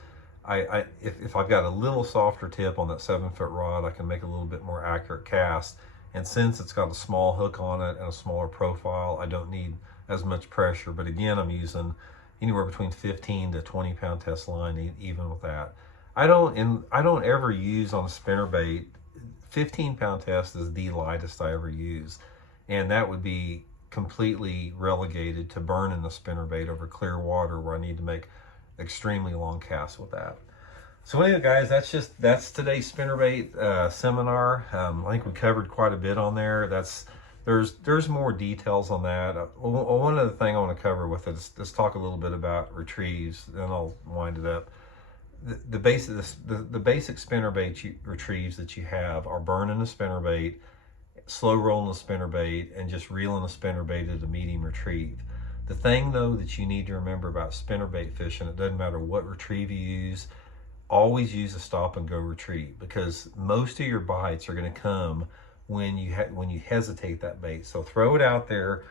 if I've got a little softer tip on that 7-foot rod, I can make a little bit more accurate cast. And since it's got a small hook on it and a smaller profile, I don't need as much pressure. But again, I'm using anywhere between 15 to 20 pound test line, even with that. I don't ever use on a spinnerbait. 15 pound test is the lightest I ever use, and that would be completely relegated to burning the spinnerbait over clear water where I need to make extremely long casts with that. So anyway, guys, that's today's spinnerbait seminar. I think we covered quite a bit on there. There's more details on that. One other thing I want to cover with it is let's talk a little bit about retrieves, then I'll wind it up. The basic spinnerbait retrieves that you have are burning a spinnerbait, slow rolling a spinnerbait, and just reeling a spinnerbait at a medium retrieve. The thing though that you need to remember about spinnerbait fishing, it doesn't matter what retrieve you use, always use a stop and go retrieve, because most of your bites are going to come when you hesitate that bait. So throw it out there,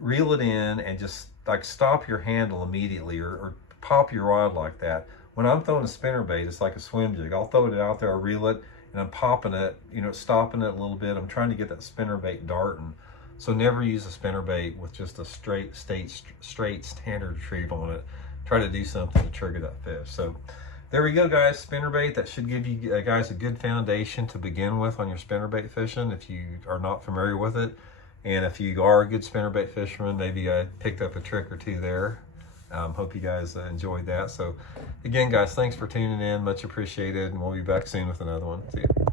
reel it in, and just like stop your handle immediately or pop your rod like that. When I'm throwing a spinnerbait, it's like a swim jig. I'll throw it out there, I'll reel it, and I'm popping it, stopping it a little bit. I'm trying to get that spinnerbait darting. So never use a spinnerbait with just a straight standard retrieve on it, try to do something to trigger that fish. So there we go, guys. Spinnerbait, that should give you guys a good foundation to begin with on your spinnerbait fishing if you are not familiar with it. And if you are a good spinnerbait fisherman, maybe I picked up a trick or two there. Hope you guys enjoyed that. So again, guys, thanks for tuning in. Much appreciated. And we'll be back soon with another one. See you.